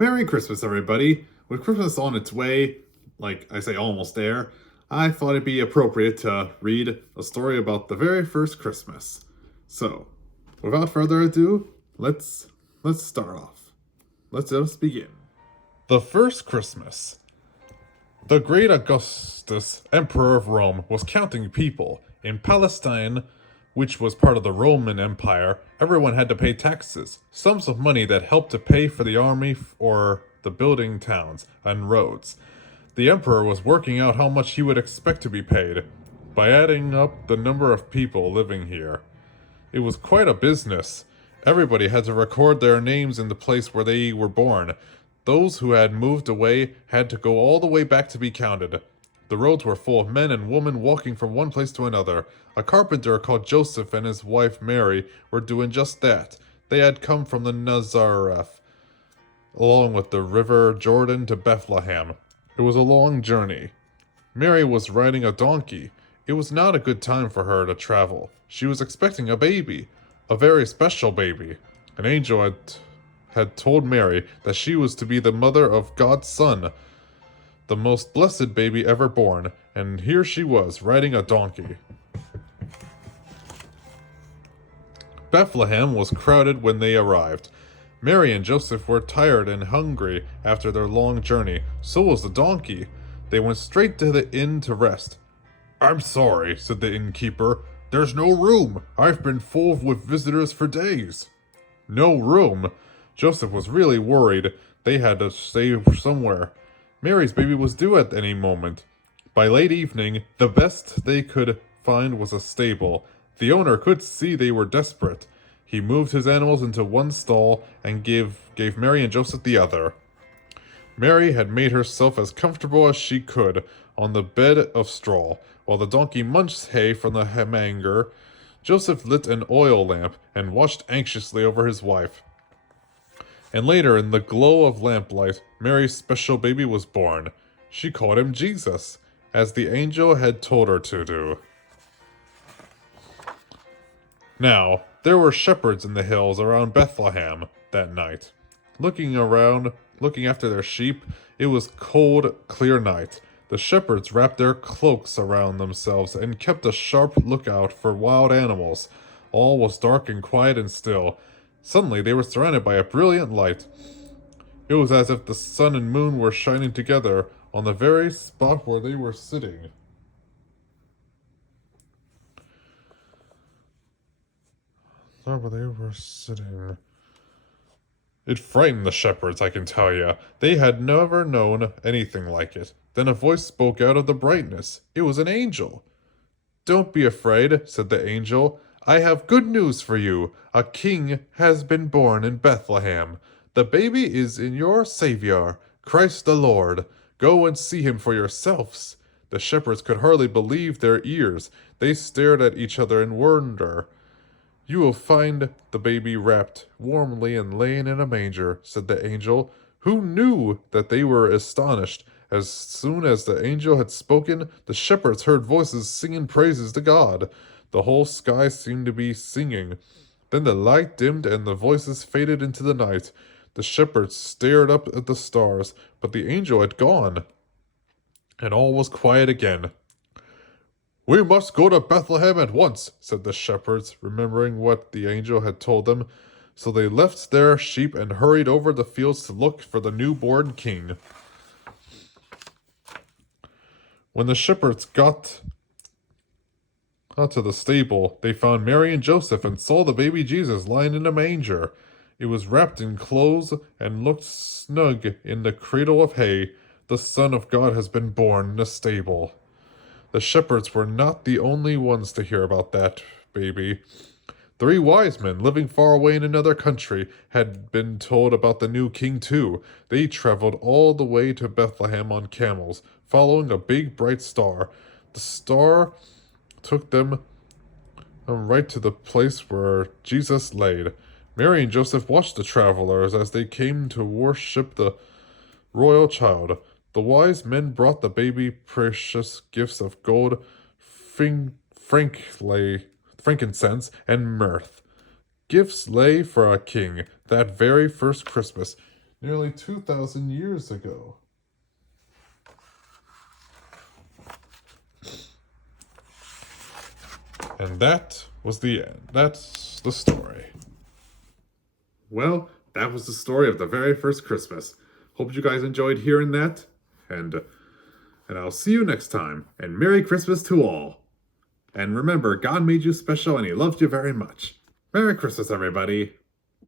Merry Christmas, everybody. With Christmas on its way, like I say, almost there, I thought it'd be appropriate to read a story about the very first Christmas. So, without further ado, let's start off. Let's just begin. The first Christmas. The great Augustus, Emperor of Rome, was counting people. In Palestine, which was part of the Roman Empire, everyone had to pay taxes, sums of money that helped to pay for the army or the building towns and roads. The emperor was working out how much he would expect to be paid by adding up the number of people living here. It was quite a business. Everybody had to record their names in the place where they were born. Those who had moved away had to go all the way back to be counted. The roads were full of men and women walking from one place to another. A carpenter called Joseph and his wife Mary were doing just that. They had come from the Nazareth, along with the river Jordan to Bethlehem. It was a long journey. Mary was riding a donkey. It was not a good time for her to travel. She was expecting a baby, a very special baby. An angel had told Mary that she was to be the mother of God's Son, the most blessed baby ever born, and here she was, riding a donkey. Bethlehem was crowded when they arrived. Mary and Joseph were tired and hungry after their long journey. So was the donkey. They went straight to the inn to rest. "I'm sorry," said the innkeeper. "There's no room. I've been full with visitors for days." No room? Joseph was really worried. They had to stay somewhere. Mary's baby was due at any moment. By late evening, the best they could find was a stable. The owner could see they were desperate. He moved his animals into one stall and gave Mary and Joseph the other. Mary had made herself as comfortable as she could on the bed of straw, while the donkey munched hay from the manger. Joseph lit an oil lamp and watched anxiously over his wife. And later, in the glow of lamplight, Mary's special baby was born. She called him Jesus, as the angel had told her to do. Now, there were shepherds in the hills around Bethlehem that night. Looking after their sheep, it was cold, clear night. The shepherds wrapped their cloaks around themselves and kept a sharp lookout for wild animals. All was dark and quiet and still. Suddenly they were surrounded by a brilliant light. It was as if the sun and moon were shining together on the very spot where they were sitting. It frightened the shepherds, I can tell you. They had never known anything like it. Then a voice spoke out of the brightness. It was an angel. "Don't be afraid," said the angel. "I have good news for you. A king has been born in Bethlehem. The baby is in your Savior, Christ the Lord. Go and see him for yourselves." The shepherds could hardly believe their ears. They stared at each other in wonder. "You will find the baby wrapped warmly and laying in a manger," said the angel. Who knew that they were astonished? As soon as the angel had spoken, the shepherds heard voices singing praises to God. The whole sky seemed to be singing. Then the light dimmed and the voices faded into the night. The shepherds stared up at the stars, but the angel had gone, and all was quiet again. "We must go to Bethlehem at once," said the shepherds, remembering what the angel had told them. So they left their sheep and hurried over the fields to look for the newborn king. When the shepherds got to the stable, they found Mary and Joseph and saw the baby Jesus lying in a manger. It was wrapped in clothes and looked snug in the cradle of hay. The Son of God has been born in a stable. The shepherds were not the only ones to hear about that baby. 3 wise men living far away in another country had been told about the new king too. They traveled all the way to Bethlehem on camels, following a big bright star. The star took them right to the place where Jesus laid. Mary and Joseph watched the travelers as they came to worship the royal child. The wise men brought the baby precious gifts of gold, frankincense, and myrrh. Gifts lay for a king that very first Christmas. nearly 2,000 years ago. And that was the end. That's the story. Well, that was the story of the very first Christmas. Hope you guys enjoyed hearing that. And I'll see you next time. And Merry Christmas to all. And remember, God made you special and He loved you very much. Merry Christmas, everybody.